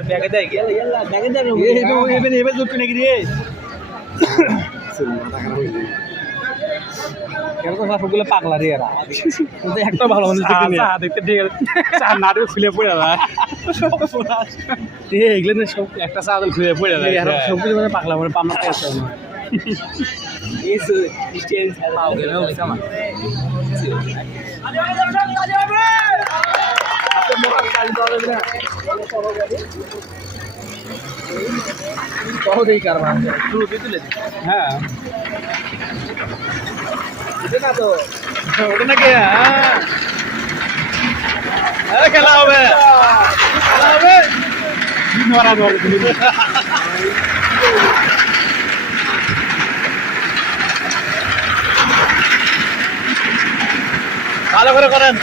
ব্যাগে দেয় কি ইয়াল্লা ব্যাগে দেয় এবে জুটবে নাকি রে কেন তো সবগুলো পাগলা রে এরা একটা ভালো মানুষ দেখতে ঠিক আছে চা নাটক খুলে পড়ে যায় এগুলো না সব একটা চাদর খুলে পড়ে যায় সবগুলো মানে পাগলা মানে পামনা পেয়েছে এই স্টেজ পাও গেল আমার সহজেই কারবার শুরু তুলে হ্যাঁ না তো ওটা নাকি হ্যাঁ খেলা হবে খেলা হবে মারা ধরে ভালো করে করেন